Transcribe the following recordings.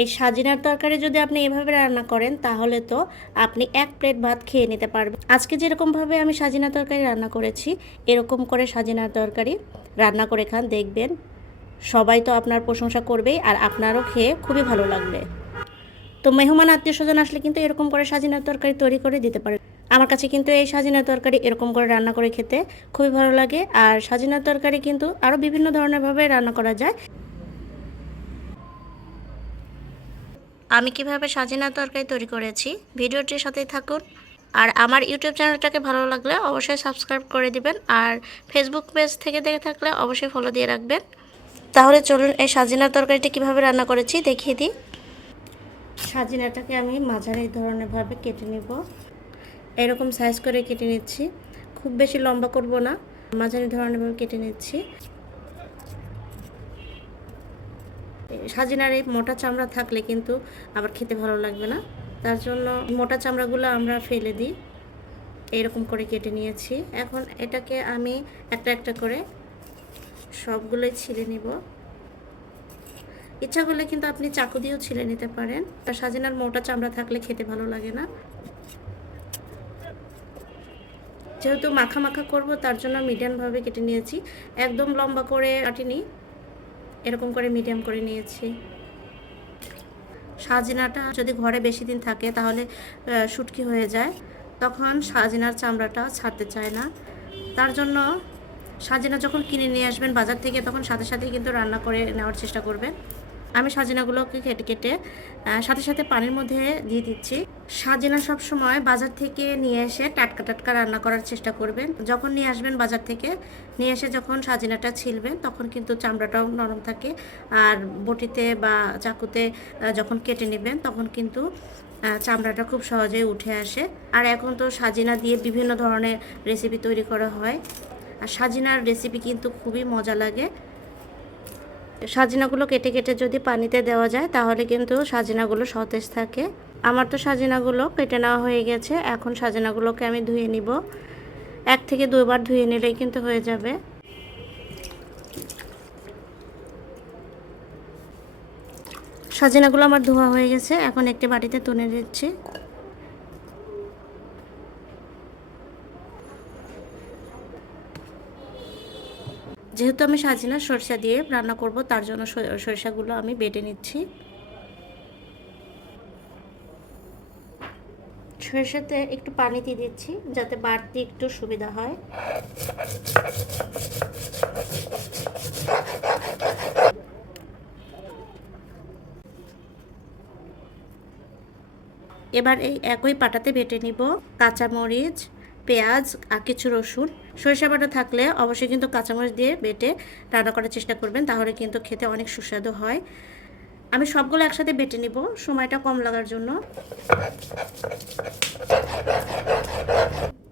এই সাজিনার তরকারি যদি আপনি এভাবে রান্না করেন তাহলে তো আপনি এক প্লেট ভাত খেয়ে নিতে পারবেন। আজকে যেরকমভাবে আমি সাজিনা তরকারি রান্না করেছি, এরকম করে সাজিনার তরকারি রান্না করে খান, দেখবেন সবাই তো আপনার প্রশংসা করবেই আর আপনারও খেয়ে খুবই ভালো লাগবে। তো মেহমান আত্মীয় স্বজন আসলে কিন্তু এরকম করে সাজিনার তরকারি তৈরি করে দিতে পারেন। আমার কাছে কিন্তু এই সাজিনার তরকারি এরকম করে রান্না করে খেতে খুবই ভালো লাগে। আর সাজিনার তরকারি কিন্তু আরও বিভিন্ন ধরনের ভাবে রান্না করা যায়। আমি কিভাবে সাজিনার তরকারি তৈরি করেছি ভিডিওটির সাথেই থাকুন। আর আমার ইউটিউব চ্যানেলটাকে ভালো লাগলে অবশ্যই সাবস্ক্রাইব করে দিবেন, আর ফেসবুক পেজ থেকে দেখে থাকলে অবশ্যই ফলো দিয়ে রাখবেন। তাহলে চলুন এই সাজিনার তরকারিটা কিভাবে রান্না করেছি দেখিয়ে দিই। সাজিনাটাকে আমি মাঝারি ধরনের ভাবে কেটে নিব, এরকম সাইজ করে কেটে নিচ্ছি। খুব বেশি লম্বা করব না, মাঝারি ধরনের ভাবে কেটে নিচ্ছি। সাজিনার এই মোটা চামড়া থাকলে কিন্তু আবার খেতে ভালো লাগবে না, তার জন্য মোটা চামড়াগুলো আমরা ফেলে দিই। এরকম করে কেটে নিয়েছি। এখন এটাকে আমি একটা একটা করে সবগুলোই ছিলে নিব। ইচ্ছা করলে কিন্তু আপনি চাকু দিয়েও ছিলে নিতে পারেন। সাজিনার মোটা চামড়া থাকলে খেতে ভালো লাগে না। যেহেতু মাখা মাখা করব তার জন্য মিডিয়ামভাবে কেটে নিয়েছি, একদম লম্বা করে কাটিনি, এরকম করে মিডিয়াম করে নিয়েছি। সাজিনাটা যদি ঘরে বেশি দিন থাকে তাহলে শুটকি হয়ে যায়, তখন সাজিনার চামড়াটা ছাড়তে চায় না। তার জন্য সাজিনা যখন কিনে নিয়ে আসবেন বাজার থেকে তখন সাথে সাথে কিন্তু রান্না করে নেওয়ার চেষ্টা করবেন। আমি সাজিনাগুলোকে কেটে কেটে সাথে সাথে পানির মধ্যে দিয়ে দিচ্ছি। সাজিনা সব সময় বাজার থেকে নিয়ে এসে টাটকা টাটকা রান্না করার চেষ্টা করবেন। যখন নিয়ে আসবেন বাজার থেকে নিয়ে এসে যখন সাজিনাটা ছিলবেন তখন কিন্তু চামড়াটাও নরম থাকে, আর বটিতে বা চাকুতে যখন কেটে নেবেন তখন কিন্তু চামড়াটা খুব সহজেই উঠে আসে। আর এখন তো সাজিনা দিয়ে বিভিন্ন ধরনের রেসিপি তৈরি করা হয়, আর সাজিনার রেসিপি কিন্তু খুবই মজা লাগে। সাজিনাগুলো কেটে কেটে যদি পানিতে দেওয়া যায় তাহলে কিন্তু সাজিনাগুলো সতেজ থাকে। আমার তো সাজিনাগুলো কেটে নেওয়া হয়ে গেছে। এখন সাজিনাগুলোকে আমি ধুয়ে নিব, 1 থেকে 2 বার ধুয়ে নিলেই কিন্তু হয়ে যাবে। সাজিনাগুলো আমার ধোয়া হয়ে গেছে, এখন একটি বাটিতে তুলে দিচ্ছি। যেহেতু আমি সাজিনা সরিষা দিয়ে রান্না করব তার জন্য সরিষাগুলো আমি বেটে নিচ্ছি। সরিষাতে একটু পানি দিয়ে দিচ্ছি যাতে বাড়তে একটু সুবিধা হয়। এবার এই একই পাটাতে বেটে নিব কাঁচামরিচ, পেঁয়াজ আর কিছু রসুন। সরিষা বাটা থাকলে অবশ্যই কিন্তু কাঁচামরিচ দিয়ে বেটে রান্না করার চেষ্টা করবেন, তাহলে কিন্তু খেতে অনেক সুস্বাদু হয়। আমি সবগুলো একসাথে বেটে নিব সময়টা কম লাগার জন্য।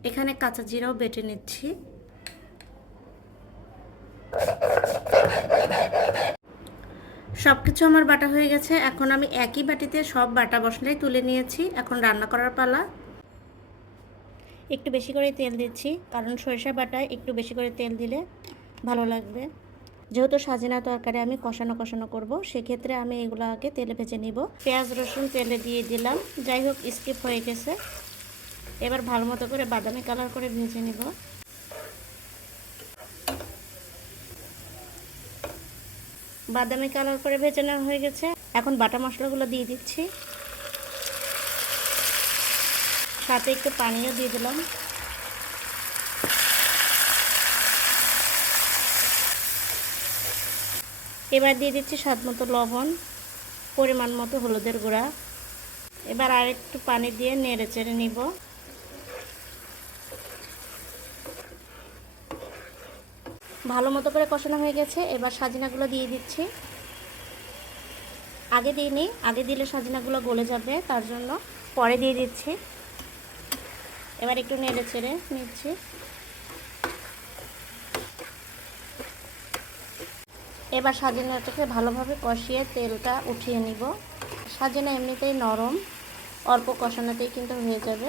এখানে কাঁচা জিরাও বেটে নিচ্ছি। সব কিছু আমার বাটা হয়ে গেছে। এখন আমি একই বাটিতে সব বাটা মশলাই তুলে নিয়েছি। এখন রান্না করার পালা। একটু বেশি করে তেল দিচ্ছি, কারণ সরিষা বাটায় একটু বেশি করে তেল দিলে ভালো লাগবে। যেহেতু সাজিনা তরকারি আমি কষানো কষানো করব, সেক্ষেত্রে আমি এগুলো আগে তেলে ভেজে নিব। পেঁয়াজ রসুন তেলে দিয়ে দিলাম, যাই হোক স্কিপ হয়ে গেছে। এবার ভালো মতো করে বাদামি কালার করে ভেজে নিব। বাদামি কালার করে ভেজে নেওয়া হয়ে গেছে। এখন বাটা মশলাগুলো দিয়ে দিচ্ছি, সাথে একটু পানিও দিয়ে দিলাম। এবার দিয়ে দিচ্ছি স্বাদ মতো লবণ, পরিমাণ মতো হলুদের গুঁড়া। এবার আর একটু পানি দিয়ে নেড়ে চেড়ে নিব। ভালো মতো করে কষানো হয়ে গেছে। এবার সাজিনাগুলো দিয়ে দিচ্ছি। আগে দিইনি, আগে দিলে সাজিনাগুলো গলে যাবে, তার জন্য পরে দিয়ে দিচ্ছি। এবার একটু নেড়ে চেড়ে নিচ্ছি। এবার সাজিনাটাকে ভালোভাবে কষিয়ে তেলটা উঠিয়ে নিব। সাজিনা এমনিতেই নরম, অল্প কষানোতেই কিন্তু হয়ে যাবে।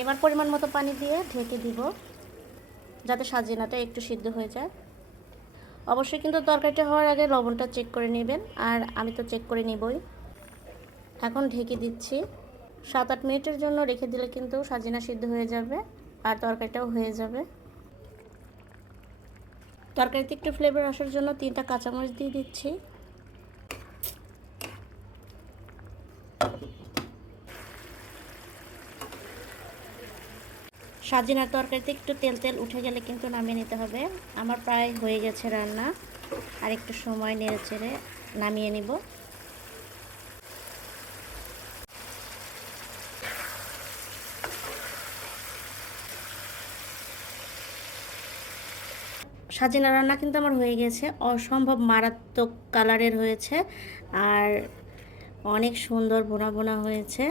এবার পরিমাণ মতো পানি দিয়ে ঢেকে দিব যাতে সাজিনাটা একটু সিদ্ধ হয়ে যায়। অবশ্যই কিন্তু তরকারিটা হওয়ার আগে লবণটা চেক করে নেবেন, আর আমি তো চেক করে নিবই। এখন ঢেকে দিচ্ছি। 7-8 মিনিটের জন্য রেখে দিলে কিন্তু সাজিনা সিদ্ধ হয়ে যাবে আর তরকারিটাও হয়ে যাবে। তরকারিতে একটু ফ্লেভার আসার জন্য 3টা কাঁচামরিচ দিয়ে দিচ্ছি। সাজিনার তরকারিতে একটু তেল তেল উঠে গেলে কিন্তু নামিয়ে নিতে হবে। আমার প্রায় হয়ে গেছে রান্না, আর একটু সময় নেড়ে চেড়ে নামিয়ে নিব। সাজিনা রান্না কিন্তু আমার হয়ে গেছে, অসম্ভব মারাত্মক কালারের হয়েছে আর অনেক সুন্দর বোনা বোনা হয়েছে।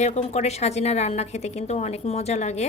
এরকম করে সাজিনা রান্না খেতে কিন্তু অনেক মজা লাগে।